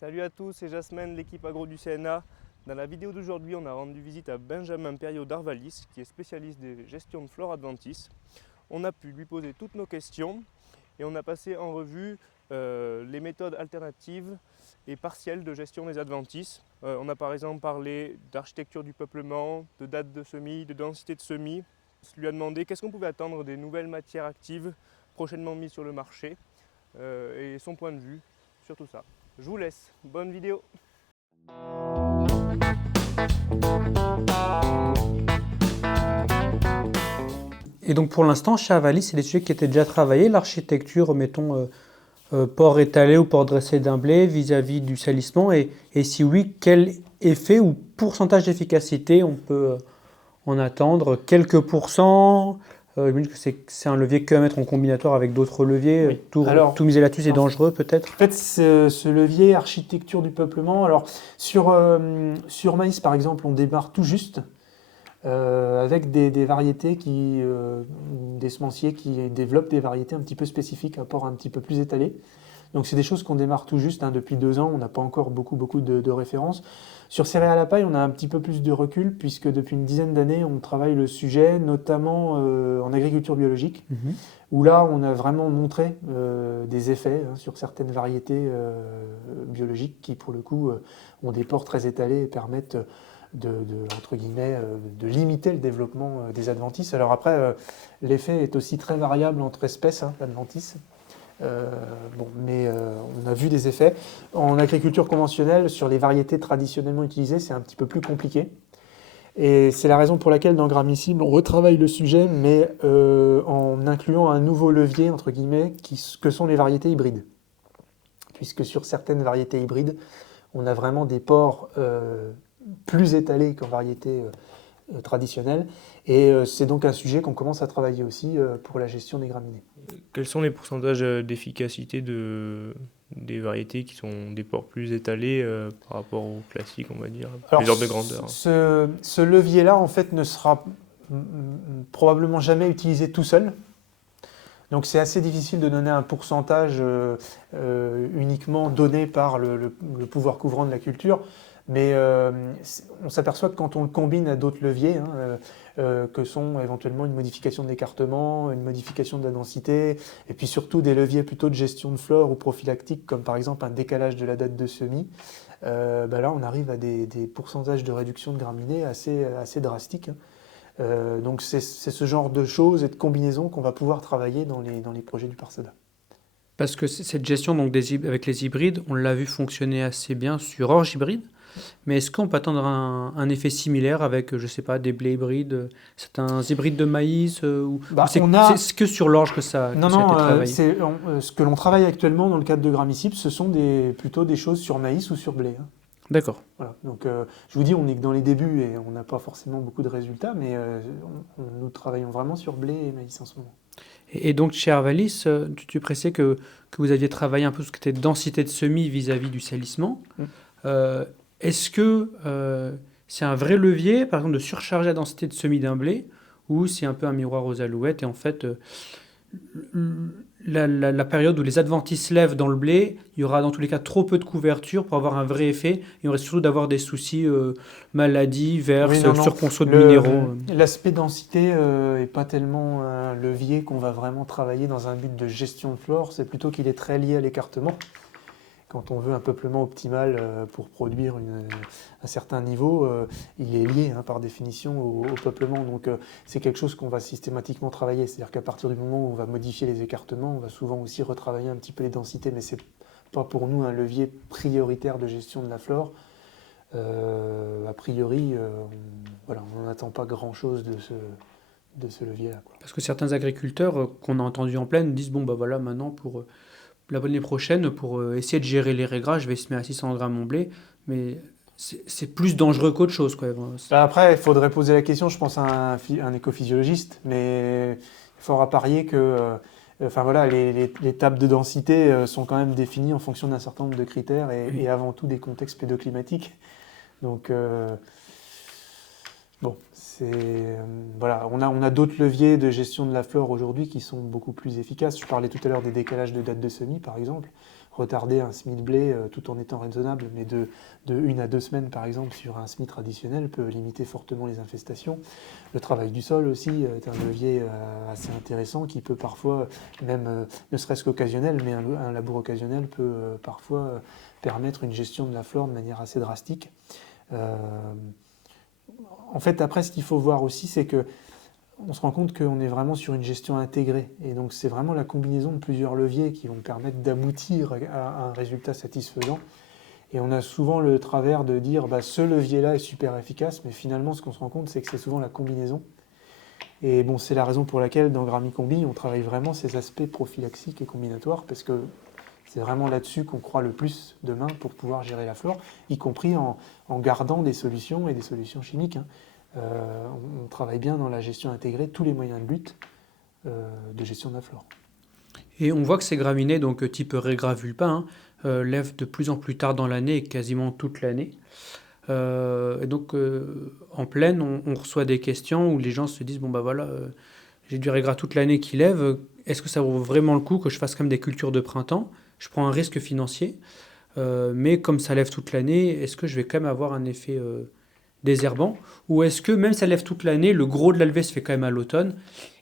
Salut à tous, c'est Jasmine, l'équipe agro du CNA. Dans la vidéo d'aujourd'hui, on a rendu visite à Benjamin Perriot d'Arvalis, qui est spécialiste des gestions de flore adventice. On a pu lui poser toutes nos questions et on a passé en revue les méthodes alternatives et partielles de gestion des adventices. On a par exemple parlé d'architecture du peuplement, de date de semis, de densité de semis. On lui a demandé qu'est-ce qu'on pouvait attendre des nouvelles matières actives prochainement mises sur le marché et son point de vue sur tout ça. Je vous laisse, bonne vidéo. Et donc pour l'instant, chez Arvalis, c'est des sujets qui étaient déjà travaillés, l'architecture, mettons, port étalé ou port dressé d'un blé vis-à-vis du salissement, et si oui, quel effet ou pourcentage d'efficacité on peut en attendre? Quelques pourcents? J'imagine que c'est un levier que à mettre en combinatoire avec d'autres leviers. Oui. Tout miser là-dessus, c'est dangereux peut-être? En fait, ce levier architecture du peuplement, alors sur maïs par exemple, on démarre tout juste avec des variétés des semenciers qui développent des variétés un petit peu spécifiques, à port un petit peu plus étalé. Donc c'est des choses qu'on démarre tout juste, depuis 2 ans, on n'a pas encore beaucoup de références. Sur céréales à paille, on a un petit peu plus de recul, puisque depuis une dizaine d'années, on travaille le sujet, notamment en agriculture biologique, où là, on a vraiment montré des effets sur certaines variétés biologiques qui, pour le coup, ont des ports très étalés et permettent entre guillemets, de limiter le développement des adventices. Alors après, l'effet est aussi très variable entre espèces d'adventices. Mais on a vu des effets. En agriculture conventionnelle, sur les variétés traditionnellement utilisées, c'est un petit peu plus compliqué. Et c'est la raison pour laquelle dans Gramicible, on retravaille le sujet, mais en incluant un nouveau levier, entre guillemets, que sont les variétés hybrides. Puisque sur certaines variétés hybrides, on a vraiment des ports plus étalés qu'en variété traditionnelle. Et c'est donc un sujet qu'on commence à travailler aussi pour la gestion des graminées. Quels sont les pourcentages d'efficacité des variétés qui sont des ports plus étalés par rapport aux classiques, on va dire, Alors, les ordres de grandeur? Ce levier-là, en fait, ne sera probablement jamais utilisé tout seul. Donc c'est assez difficile de donner un pourcentage uniquement donné par le pouvoir couvrant de la culture. Mais on s'aperçoit que quand on le combine à d'autres leviers, que sont éventuellement une modification de l'écartement, une modification de la densité, et puis surtout des leviers plutôt de gestion de flore ou prophylactique, comme par exemple un décalage de la date de semis, là on arrive à des pourcentages de réduction de graminées assez drastiques. Donc c'est ce genre de choses et de combinaisons qu'on va pouvoir travailler dans les projets du Parsada. Parce que cette gestion donc, avec les hybrides, on l'a vu fonctionner assez bien sur orge hybride. Mais est-ce qu'on peut attendre un effet similaire avec, je ne sais pas, des blés hybrides, certains hybrides de maïs ou c'est que sur l'orge que ça a été travaillé? Ce que l'on travaille actuellement dans le cadre de Gramicible, ce sont plutôt des choses sur maïs ou sur blé. D'accord. Voilà. Donc, je vous dis, on est que dans les débuts et on n'a pas forcément beaucoup de résultats, mais nous travaillons vraiment sur blé et maïs en ce moment. Et donc, chez Arvalis, tu précisais que vous aviez travaillé un peu ce qui était densité de semis vis-à-vis du salissement. Est-ce que c'est un vrai levier, par exemple, de surcharger la densité de semis d'un blé, ou c'est un peu un miroir aux alouettes, et en fait, la période où les adventices lèvent dans le blé, il y aura dans tous les cas trop peu de couverture pour avoir un vrai effet, et on risque surtout d'avoir des soucis maladies, verse, surconso de minéraux. L'aspect densité n'est pas tellement un levier qu'on va vraiment travailler dans un but de gestion de flore, c'est plutôt qu'il est très lié à l'écartement. Quand on veut un peuplement optimal pour produire un certain niveau, il est lié par définition au peuplement. Donc c'est quelque chose qu'on va systématiquement travailler. C'est-à-dire qu'à partir du moment où on va modifier les écartements, on va souvent aussi retravailler un petit peu les densités, mais ce n'est pas pour nous un levier prioritaire de gestion de la flore. A priori, on n'attend pas grand-chose de ce levier-là. Parce que certains agriculteurs qu'on a entendus en plaine disent, bon, bah voilà, maintenant pour... l'année prochaine, pour essayer de gérer les raigrages, je vais semer à 600 grammes mon blé, mais c'est plus dangereux qu'autre chose. Quoi. Après, il faudrait poser la question, je pense, à un écophysiologiste, mais il faudra parier que les tables de densité sont quand même définies en fonction d'un certain nombre de critères et avant tout des contextes pédoclimatiques. Donc, on a d'autres leviers de gestion de la flore aujourd'hui qui sont beaucoup plus efficaces. Je parlais tout à l'heure des décalages de date de semis, par exemple. retarder un semis de blé tout en étant raisonnable, mais de 1 à 2 semaines par exemple sur un semis traditionnel peut limiter fortement les infestations. Le travail du sol aussi est un levier assez intéressant qui peut parfois, même ne serait-ce qu'occasionnel, mais un labour occasionnel peut parfois permettre une gestion de la flore de manière assez drastique. En fait, après, ce qu'il faut voir aussi, c'est que on se rend compte qu'on est vraiment sur une gestion intégrée. Et donc, c'est vraiment la combinaison de plusieurs leviers qui vont permettre d'aboutir à un résultat satisfaisant. Et on a souvent le travers de dire ce levier-là est super efficace, mais finalement, ce qu'on se rend compte, c'est que c'est souvent la combinaison. Et bon, c'est la raison pour laquelle, dans Gramicombi, on travaille vraiment ces aspects prophylaxiques et combinatoires, parce que c'est vraiment là-dessus qu'on croit le plus demain pour pouvoir gérer la flore, y compris en gardant des solutions et des solutions chimiques. On travaille bien dans la gestion intégrée, tous les moyens de lutte de gestion de la flore. Et on voit que ces graminées, donc type Regra vulpin, lèvent de plus en plus tard dans l'année et quasiment toute l'année. Et donc en plaine, on reçoit des questions où les gens se disent j'ai du Regra toute l'année qui lève. Est-ce que ça vaut vraiment le coup que je fasse quand même des cultures de printemps? Je prends un risque financier, mais comme ça lève toute l'année, est-ce que je vais quand même avoir un effet désherbant? Ou est-ce que même ça lève toute l'année, le gros de la levée se fait quand même à l'automne,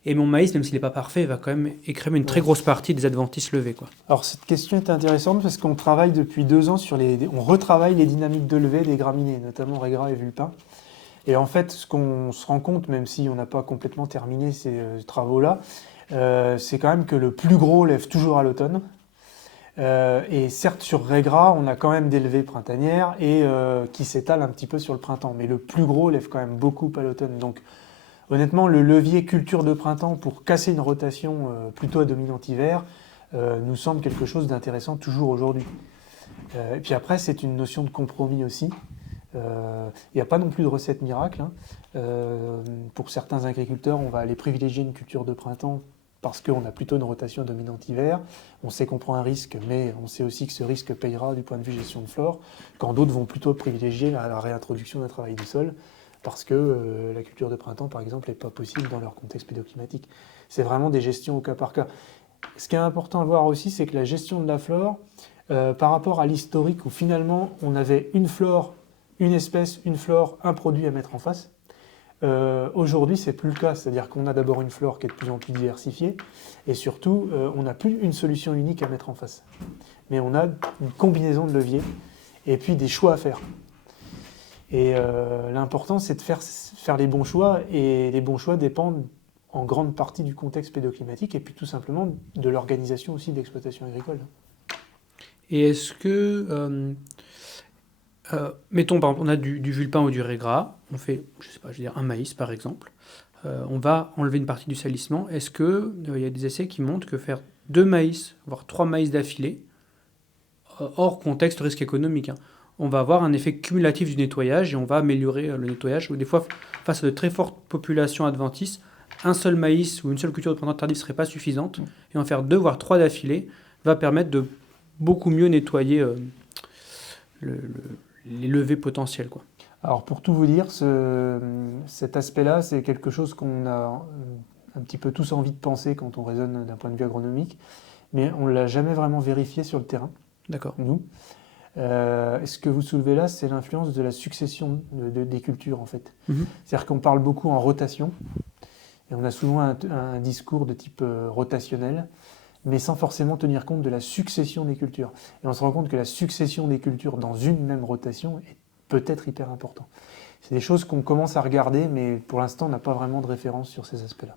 et mon maïs, même s'il n'est pas parfait, va quand même écrémer une très grosse partie des adventices levées, quoi. Alors cette question est intéressante parce qu'on travaille depuis 2 ans on retravaille les dynamiques de levée des graminées, notamment Regra et Vulpin. Et en fait, ce qu'on se rend compte, même si on n'a pas complètement terminé ces travaux-là, c'est quand même que le plus gros lève toujours à l'automne. Et certes, sur Regra, on a quand même des levées printanières et qui s'étalent un petit peu sur le printemps. Mais le plus gros lève quand même beaucoup à l'automne. Donc honnêtement, le levier culture de printemps pour casser une rotation plutôt à dominante hiver nous semble quelque chose d'intéressant toujours aujourd'hui. Et puis après, c'est une notion de compromis aussi. Il n'y a pas non plus de recette miracle. Pour certains agriculteurs, on va aller privilégier une culture de printemps parce qu'on a plutôt une rotation dominante hiver. On sait qu'on prend un risque, mais on sait aussi que ce risque payera du point de vue gestion de flore, quand d'autres vont plutôt privilégier la réintroduction d'un travail du sol, parce que la culture de printemps, par exemple, n'est pas possible dans leur contexte pédoclimatique. C'est vraiment des gestions au cas par cas. Ce qui est important à voir aussi, c'est que la gestion de la flore, par rapport à l'historique où finalement on avait une flore, une espèce, une flore, un produit à mettre en face, aujourd'hui, c'est plus le cas, c'est-à-dire qu'on a d'abord une flore qui est de plus en plus diversifiée, et surtout, on n'a plus une solution unique à mettre en face. Mais on a une combinaison de leviers, et puis des choix à faire. Et l'important, c'est de faire les bons choix, et les bons choix dépendent en grande partie du contexte pédoclimatique, et puis tout simplement de l'organisation aussi de l'exploitation agricole. Et est-ce que... mettons, par exemple, on a du vulpin ou du Regra, on fait, un maïs par exemple, on va enlever une partie du salissement. Est-ce qu'il y a des essais qui montrent que faire 2 maïs, voire 3 maïs d'affilée, hors contexte risque économique, on va avoir un effet cumulatif du nettoyage et on va améliorer le nettoyage. Ou des fois, face à de très fortes populations adventices, un seul maïs ou une seule culture de printemps tardif ne serait pas suffisante, et en faire 2 voire 3 d'affilée va permettre de beaucoup mieux nettoyer les levées potentielles, quoi. Alors pour tout vous dire, cet aspect-là, c'est quelque chose qu'on a un petit peu tous envie de penser quand on raisonne d'un point de vue agronomique, mais on ne l'a jamais vraiment vérifié sur le terrain. D'accord. Nous. Ce que vous soulevez là, c'est l'influence de la succession des cultures en fait. C'est-à-dire qu'on parle beaucoup en rotation, et on a souvent un discours de type rotationnel, mais sans forcément tenir compte de la succession des cultures. Et on se rend compte que la succession des cultures dans une même rotation est peut-être hyper important. C'est des choses qu'on commence à regarder, mais pour l'instant, on n'a pas vraiment de référence sur ces aspects-là.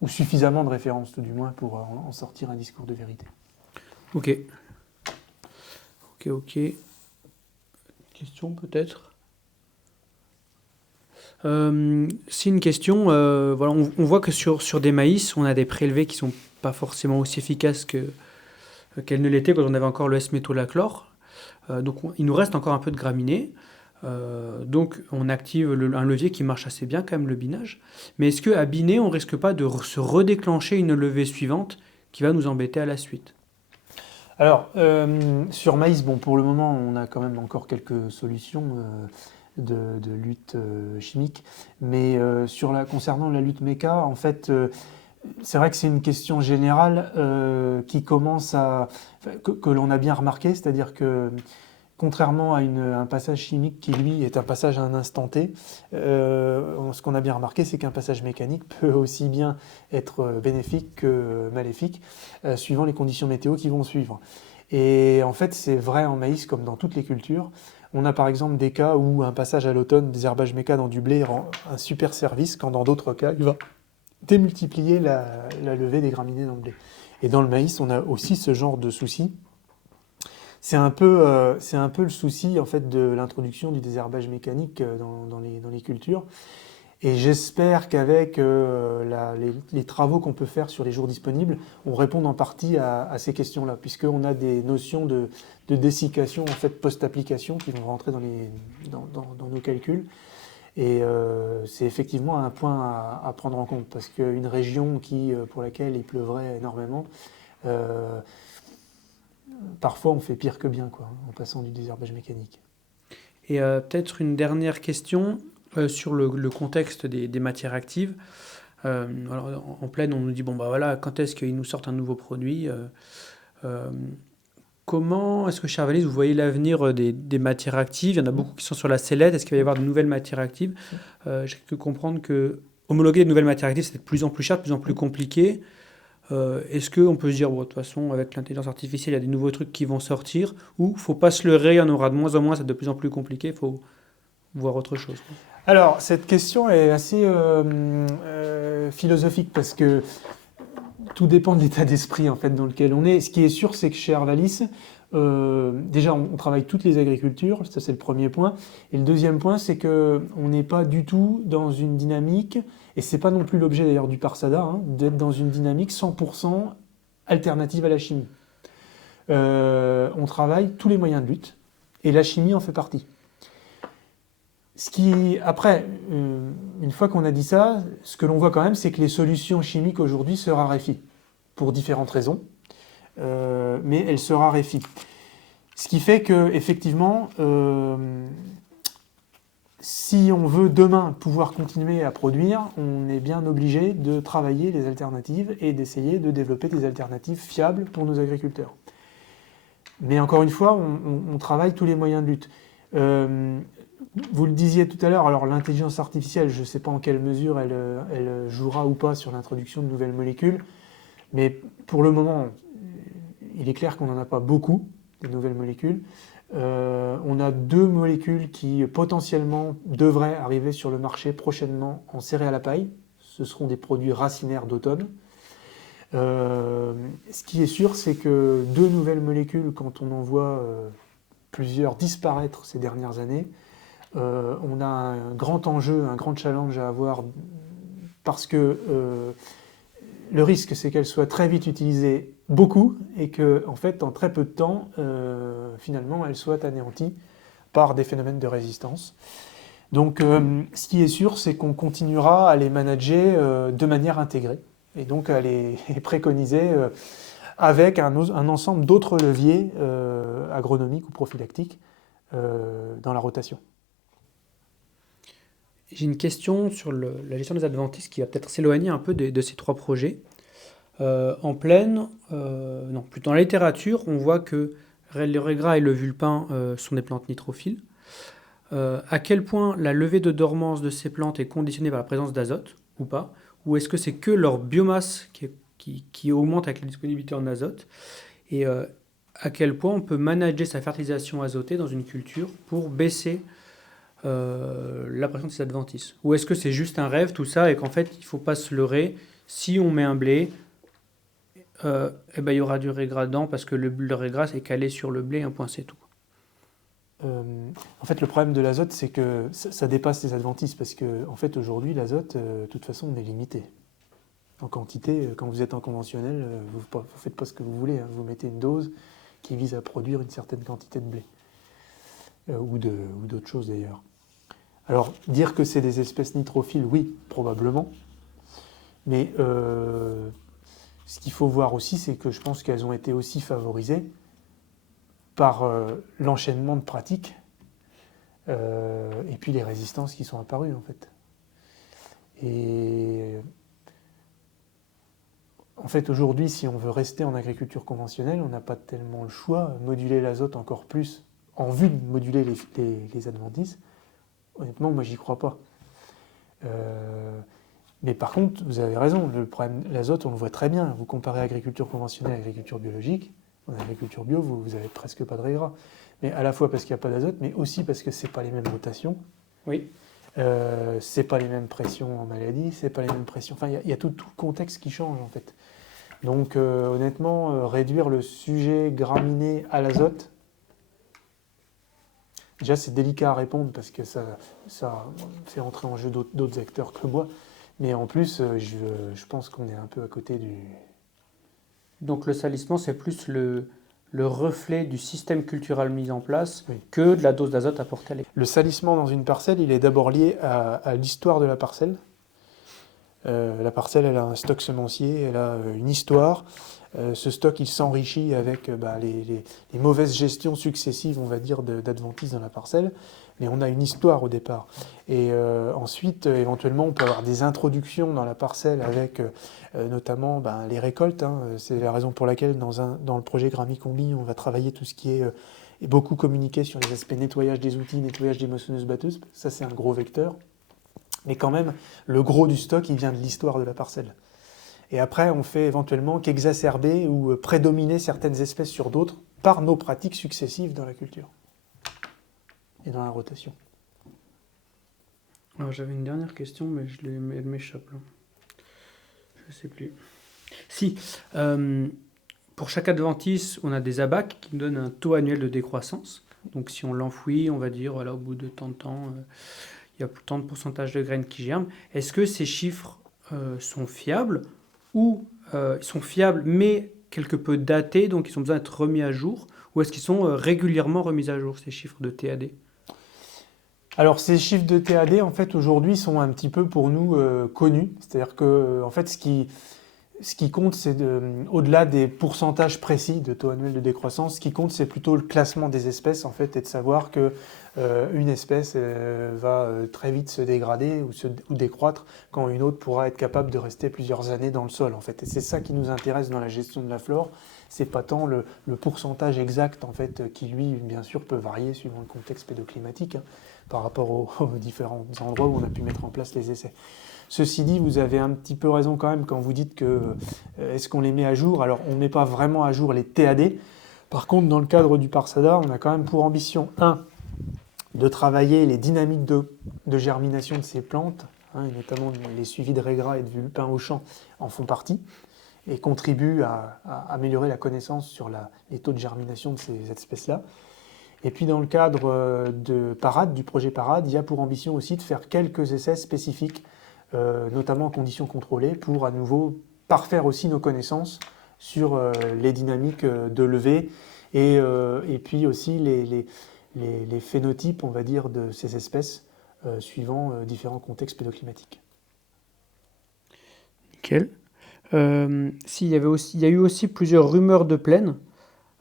Ou suffisamment de références, tout du moins, pour en sortir un discours de vérité. Ok. Question peut-être si une question, voilà, on voit que sur des maïs, on a des prélevés qui ne sont pas forcément aussi efficaces qu'elles ne l'étaient quand on avait encore le S-métolachlore. Donc il nous reste encore un peu de graminées. Donc on active un levier qui marche assez bien quand même, le binage. Mais est-ce qu'à biner, on risque pas de se redéclencher une levée suivante qui va nous embêter à la suite? Alors, sur maïs, bon, pour le moment, on a quand même encore quelques solutions de lutte chimique. Mais concernant la lutte méca, en fait, c'est vrai que c'est une question générale qui commence que l'on a bien remarqué, c'est-à-dire que contrairement à un passage chimique qui, lui, est un passage à un instant T, ce qu'on a bien remarqué, c'est qu'un passage mécanique peut aussi bien être bénéfique que maléfique, suivant les conditions météo qui vont suivre. Et en fait, c'est vrai en maïs comme dans toutes les cultures. On a par exemple des cas où un passage à l'automne, des herbages méca dans du blé rend un super service, quand dans d'autres cas, il va démultiplier la levée des graminées dans le blé. Et dans le maïs, on a aussi ce genre de souci. C'est un peu le souci en fait de l'introduction du désherbage mécanique dans les cultures. Et j'espère qu'avec les travaux qu'on peut faire sur les jours disponibles, on répond en partie à ces questions-là, puisqu'on a des notions de dessiccation en fait post-application qui vont rentrer dans nos calculs. Et c'est effectivement un point à prendre en compte, parce qu'une région pour laquelle il pleuvrait énormément, parfois on fait pire que bien, quoi, en passant du désherbage mécanique. Et peut-être une dernière question sur le contexte des matières actives. Alors, en plaine, on nous dit, bon, bah voilà, quand est-ce qu'ils nous sortent un nouveau produit euh, Comment est-ce que chez Arvalis, vous voyez l'avenir des matières actives? Il y en a beaucoup qui sont sur la sellette. Est-ce qu'il va y avoir de nouvelles matières actives? J'ai cru comprendre que homologuer de nouvelles matières actives, c'est de plus en plus cher, de plus en plus compliqué. Est-ce qu'on peut se dire, bon, de toute façon, avec l'intelligence artificielle, il y a des nouveaux trucs qui vont sortir, ou faut pas se leurrer, il y en aura de moins en moins, c'est de plus en plus compliqué, il faut voir autre chose. Alors, cette question est assez philosophique, parce que tout dépend de l'état d'esprit en fait, dans lequel on est. Ce qui est sûr, c'est que chez Arvalis, déjà, on travaille toutes les agricultures, ça c'est le premier point. Et le deuxième point, c'est qu'on n'est pas du tout dans une dynamique, et c'est pas non plus l'objet d'ailleurs du Parsada, hein, d'être dans une dynamique 100% alternative à la chimie. On travaille tous les moyens de lutte, et la chimie en fait partie. Après, une fois qu'on a dit ça, ce que l'on voit quand même, c'est que les solutions chimiques aujourd'hui se raréfient, pour différentes raisons, mais elles se raréfient. Ce qui fait que, effectivement, si on veut demain pouvoir continuer à produire, on est bien obligé de travailler les alternatives et d'essayer de développer des alternatives fiables pour nos agriculteurs. Mais encore une fois, on travaille tous les moyens de lutte. Vous le disiez tout à l'heure, alors l'intelligence artificielle, je ne sais pas en quelle mesure elle jouera ou pas sur l'introduction de nouvelles molécules, mais pour le moment, il est clair qu'on n'en a pas beaucoup, de nouvelles molécules. On a 2 molécules qui potentiellement devraient arriver sur le marché prochainement en céréales à paille. Ce seront des produits racinaires d'automne. Ce qui est sûr, c'est que 2 nouvelles molécules, quand on en voit plusieurs disparaître ces dernières années, on a un grand enjeu, un grand challenge à avoir, parce que le risque, c'est qu'elles soient très vite utilisées beaucoup, et que, en fait, en très peu de temps, finalement, elles soient anéanties par des phénomènes de résistance. Donc, ce qui est sûr, c'est qu'on continuera à les manager de manière intégrée, et donc à les préconiser avec un ensemble d'autres leviers agronomiques ou prophylactiques dans la rotation. J'ai une question sur la gestion des adventices qui va peut-être s'éloigner un peu de ces 3 projets. En plaine, non, plutôt dans la littérature, on voit que le régras et le vulpin sont des plantes nitrophiles. À quel point la levée de dormance de ces plantes est conditionnée par la présence d'azote ou pas? Ou est-ce que c'est que leur biomasse qui augmente avec la disponibilité en azote? Et à quel point on peut manager sa fertilisation azotée dans une culture pour baisser la pression de ces adventices? Ou est-ce que c'est juste un rêve tout ça et qu'en fait il ne faut pas se leurrer, si on met un blé, eh ben, il y aura du régras dedans parce que le régras est calé sur le blé, un point c'est tout. En fait, le problème de l'azote, c'est que ça dépasse les adventices, parce que en fait, aujourd'hui, l'azote, de toute façon, on est limité. En quantité, quand vous êtes en conventionnel, vous ne faites pas ce que vous voulez, hein. Vous mettez une dose qui vise à produire une certaine quantité de blé. Ou d'autres choses d'ailleurs. Alors, dire que c'est des espèces nitrophiles, oui, probablement. Mais ce qu'il faut voir aussi, c'est que je pense qu'elles ont été aussi favorisées par l'enchaînement de pratiques et puis les résistances qui sont apparues, en fait. Et En fait, aujourd'hui, si on veut rester en agriculture conventionnelle, on n'a pas tellement le choix. Moduler l'azote encore plus en vue de moduler les adventices, honnêtement, moi, j'y crois pas. Mais par contre, vous avez raison, le problème de l'azote, on le voit très bien. Vous comparez agriculture conventionnelle et agriculture biologique. En agriculture bio, vous avez presque pas de régras. Mais à la fois parce qu'il n'y a pas d'azote, mais aussi parce que c'est pas les mêmes rotations. Oui. C'est pas les mêmes pressions en maladie, c'est pas les mêmes pressions. Enfin, il y a tout le contexte qui change en fait. Donc, honnêtement, réduire le sujet graminé à l'azote, déjà c'est délicat à répondre parce que ça fait entrer en jeu d'autres acteurs que moi. Mais en plus, je pense qu'on est un peu à côté du. Donc le salissement, c'est plus le reflet du système culturel mis en place Oui. que de la dose d'azote apportée à l'école. Le salissement dans une parcelle, il est d'abord lié à l'histoire de la parcelle. La parcelle, elle a un stock semencier, elle a une histoire. Ce stock, il s'enrichit avec les mauvaises gestions successives, on va dire, d'adventices dans la parcelle. Mais on a une histoire au départ. Et ensuite, éventuellement, on peut avoir des introductions dans la parcelle avec notamment les récoltes. C'est la raison pour laquelle, dans le projet Grammy-Combi, on va travailler tout ce qui est et beaucoup communiquer sur les aspects nettoyage des outils, nettoyage des moissonneuses batteuses. Ça, c'est un gros vecteur. Mais quand même, le gros du stock, il vient de l'histoire de la parcelle. Et après, on fait éventuellement qu'exacerber ou prédominer certaines espèces sur d'autres par nos pratiques successives dans la culture et dans la rotation. Alors j'avais une dernière question, mais elle m'échappe là. Je ne sais plus. Si, pour chaque adventice, on a des abacs qui nous donnent un taux annuel de décroissance. Donc si on l'enfouit, on va dire, voilà, au bout de tant de temps, il y a tant de pourcentage de graines qui germent. Est-ce que ces chiffres sont fiables ou ils sont fiables mais quelque peu datés, donc ils ont besoin d'être remis à jour, ou est-ce qu'ils sont régulièrement remis à jour, ces chiffres de TAD? Alors ces chiffres de TAD, en fait, aujourd'hui, sont un petit peu pour nous connus. C'est-à-dire que, en fait, ce qui compte, c'est au-delà des pourcentages précis de taux annuel de décroissance, ce qui compte, c'est plutôt le classement des espèces, en fait, et de savoir que une espèce va très vite se dégrader ou décroître quand une autre pourra être capable de rester plusieurs années dans le sol, en fait. Et c'est ça qui nous intéresse dans la gestion de la flore. C'est pas tant le pourcentage exact, en fait, qui lui, bien sûr, peut varier suivant le contexte pédoclimatique, par rapport aux différents endroits où on a pu mettre en place les essais. Ceci dit, vous avez un petit peu raison quand même quand vous dites que est-ce qu'on les met à jour? Alors, on ne met pas vraiment à jour les TAD. Par contre, dans le cadre du Parsada, on a quand même pour ambition, de travailler les dynamiques de germination de ces plantes, et notamment les suivis de régras et de vulpins au champ en font partie et contribuent à améliorer la connaissance sur les taux de germination de ces espèces-là. Et puis dans le cadre de Parade, du projet Parade, il y a pour ambition aussi de faire quelques essais spécifiques, notamment en conditions contrôlées, pour à nouveau parfaire aussi nos connaissances sur les dynamiques de levée et puis aussi les phénotypes, on va dire, de ces espèces suivant différents contextes pédoclimatiques. Nickel. Il y a eu aussi plusieurs rumeurs de plaine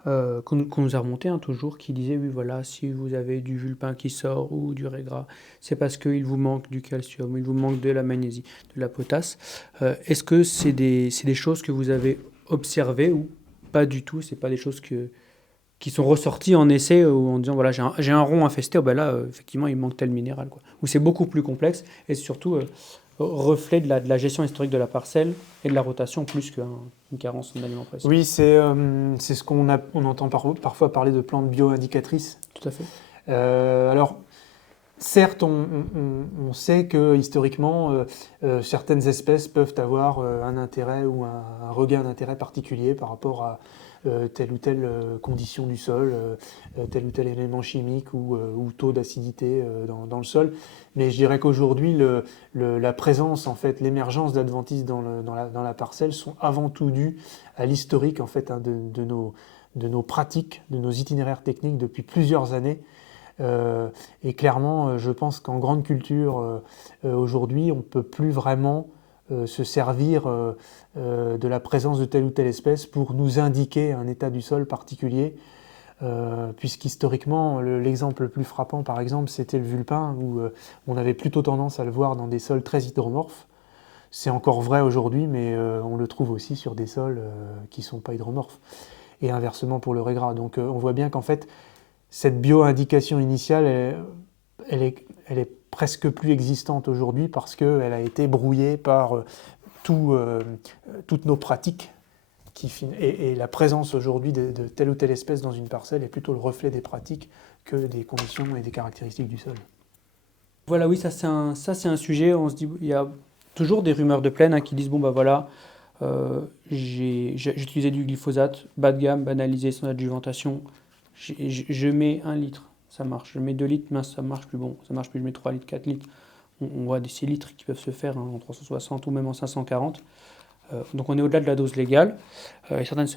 qu'on nous a remonté toujours, qui disaient oui voilà, si vous avez du vulpin qui sort ou du régras, c'est parce qu'il vous manque du calcium, il vous manque de la magnésie, de la potasse. Est-ce que c'est des choses que vous avez observées ou pas du tout? C'est pas des choses qui sont ressorties en essai ou en disant voilà, j'ai un rond infesté, là effectivement il manque tel minéral, quoi. Ou c'est beaucoup plus complexe et surtout reflet de la gestion historique de la parcelle et de la rotation plus qu'une carence en aliments précis. Oui, c'est ce qu'on entend parfois parler de plantes bio-indicatrices. Tout à fait. Alors, certes, on sait que historiquement, certaines espèces peuvent avoir un intérêt ou un regain d'intérêt particulier par rapport à telle ou telle condition du sol, tel ou tel élément chimique ou taux d'acidité dans le sol. Mais je dirais qu'aujourd'hui, la présence, en fait, l'émergence d'adventices dans la parcelle sont avant tout dues à l'historique, en fait, de nos pratiques, de nos itinéraires techniques depuis plusieurs années. Et clairement, je pense qu'en grande culture, aujourd'hui, on ne peut plus vraiment se servir de la présence de telle ou telle espèce pour nous indiquer un état du sol particulier, puisqu'historiquement, l'exemple le plus frappant, par exemple, c'était le vulpin, où on avait plutôt tendance à le voir dans des sols très hydromorphes. C'est encore vrai aujourd'hui, mais on le trouve aussi sur des sols qui ne sont pas hydromorphes. Et inversement pour le régras. Donc on voit bien qu'en fait, cette bio-indication initiale, elle est presque plus existante aujourd'hui parce qu'elle a été brouillée par toutes nos pratiques. Et la présence aujourd'hui de telle ou telle espèce dans une parcelle est plutôt le reflet des pratiques que des conditions et des caractéristiques du sol. Voilà, oui, ça c'est un sujet. On se dit, il y a toujours des rumeurs de plaine qui disent bon bah voilà, j'ai utilisé du glyphosate, bas de gamme, banalisé, sans adjuvantation. Je mets 1 litre, ça marche. Je mets 2 litres, mince, ça marche plus. Bon, ça marche plus. Je mets 3 litres, 4 litres. On voit des 6 litres qui peuvent se faire en 360 ou même en 540. Donc on est au-delà de la dose légale. Et certaines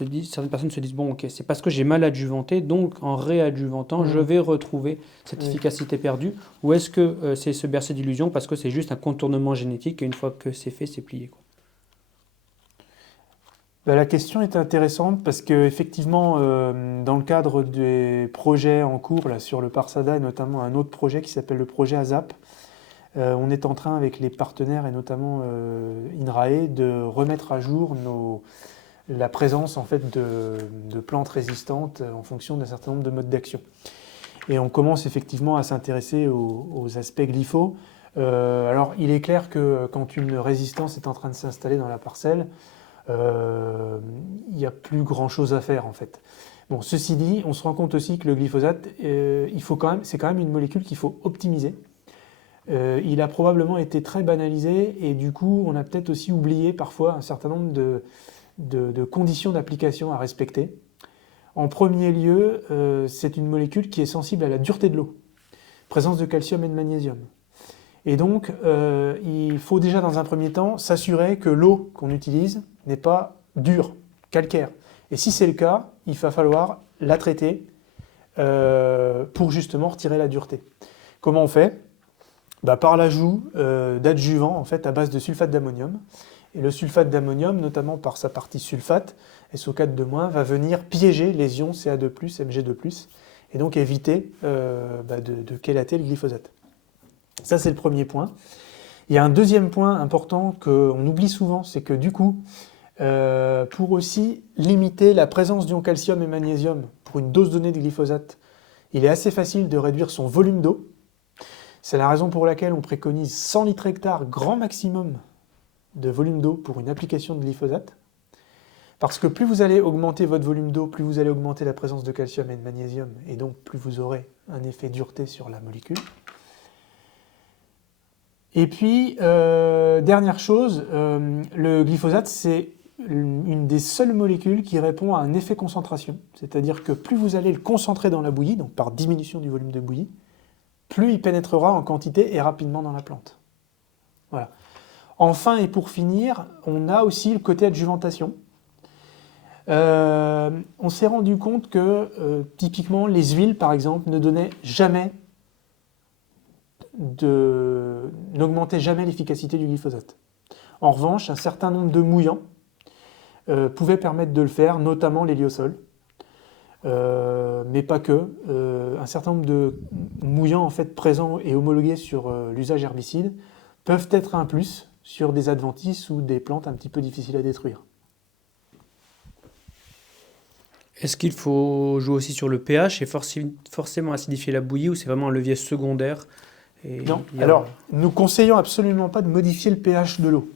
personnes se disent bon, ok, c'est parce que j'ai mal adjuvanté, donc en réadjuvantant, je vais retrouver cette efficacité perdue. Ou est-ce que c'est se bercer d'illusions parce que c'est juste un contournement génétique et une fois que c'est fait, c'est plié, quoi. La question est intéressante parce qu'effectivement, dans le cadre des projets en cours là, sur le Parsada, et notamment un autre projet qui s'appelle le projet ASAP, on est en train avec les partenaires et notamment INRAE de remettre à jour la présence en fait, de plantes résistantes en fonction d'un certain nombre de modes d'action. Et on commence effectivement à s'intéresser aux aspects glypho. Alors il est clair que quand une résistance est en train de s'installer dans la parcelle, il n'y a plus grand chose à faire en fait. Bon, ceci dit, on se rend compte aussi que le glyphosate, c'est quand même une molécule qu'il faut optimiser. Il a probablement été très banalisé et du coup on a peut-être aussi oublié parfois un certain nombre de conditions d'application à respecter. En premier lieu, c'est une molécule qui est sensible à la dureté de l'eau, présence de calcium et de magnésium. Et donc il faut déjà dans un premier temps s'assurer que l'eau qu'on utilise n'est pas dure, calcaire. Et si c'est le cas, il va falloir la traiter pour justement retirer la dureté. Comment on fait ? Par l'ajout d'adjuvants en fait, à base de sulfate d'ammonium. Et le sulfate d'ammonium, notamment par sa partie sulfate, SO4-, va venir piéger les ions Ca2+, Mg2+, et donc éviter de chélater le glyphosate. Ça, c'est le premier point. Il y a un deuxième point important qu'on oublie souvent, c'est que du coup, pour aussi limiter la présence d'ions calcium et magnésium pour une dose donnée de glyphosate, il est assez facile de réduire son volume d'eau. C'est la raison pour laquelle on préconise 100 litres hectare grand maximum de volume d'eau pour une application de glyphosate. Parce que plus vous allez augmenter votre volume d'eau, plus vous allez augmenter la présence de calcium et de magnésium, et donc plus vous aurez un effet dureté sur la molécule. Et puis, dernière chose, le glyphosate, c'est une des seules molécules qui répond à un effet concentration. C'est-à-dire que plus vous allez le concentrer dans la bouillie, donc par diminution du volume de bouillie, plus il pénétrera en quantité et rapidement dans la plante. Voilà. Enfin, et pour finir, on a aussi le côté adjuvantation. On s'est rendu compte que, typiquement, les huiles, par exemple, n'augmentaient jamais l'efficacité du glyphosate. En revanche, un certain nombre de mouillants pouvaient permettre de le faire, notamment l'héliosol. Mais pas que. Un certain nombre de mouillants en fait, présents et homologués sur l'usage herbicide peuvent être un plus sur des adventices ou des plantes un petit peu difficiles à détruire. Est-ce qu'il faut jouer aussi sur le pH et forcément acidifier la bouillie ou c'est vraiment un levier secondaire Non, alors nous conseillons absolument pas de modifier le pH de l'eau.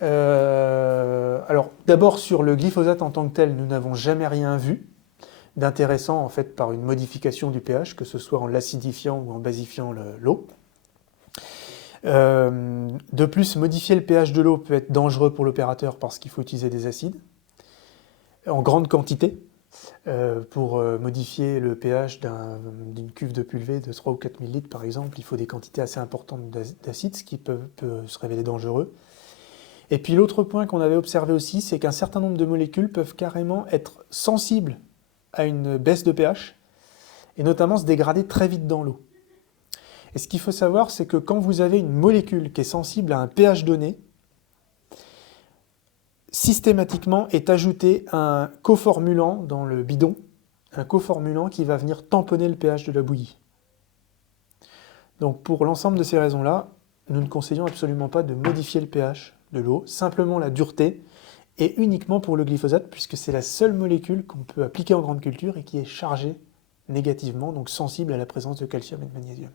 Alors d'abord sur le glyphosate en tant que tel, nous n'avons jamais rien vu d'intéressant en fait par une modification du pH, que ce soit en l'acidifiant ou en basifiant l'eau. De plus, modifier le pH de l'eau peut être dangereux pour l'opérateur parce qu'il faut utiliser des acides en grande quantité pour modifier le pH d'une cuve de pulvée de 3 ou 4 000 litres par exemple. Il faut des quantités assez importantes d'acides, ce qui peut se révéler dangereux. Et puis l'autre point qu'on avait observé aussi, c'est qu'un certain nombre de molécules peuvent carrément être sensibles à une baisse de pH et notamment se dégrader très vite dans l'eau. Et ce qu'il faut savoir, c'est que quand vous avez une molécule qui est sensible à un pH donné, systématiquement est ajouté un coformulant dans le bidon, un coformulant qui va venir tamponner le pH de la bouillie. Donc pour l'ensemble de ces raisons-là, nous ne conseillons absolument pas de modifier le pH de l'eau, simplement la dureté, et uniquement pour le glyphosate, puisque c'est la seule molécule qu'on peut appliquer en grande culture et qui est chargée négativement, donc sensible à la présence de calcium et de magnésium.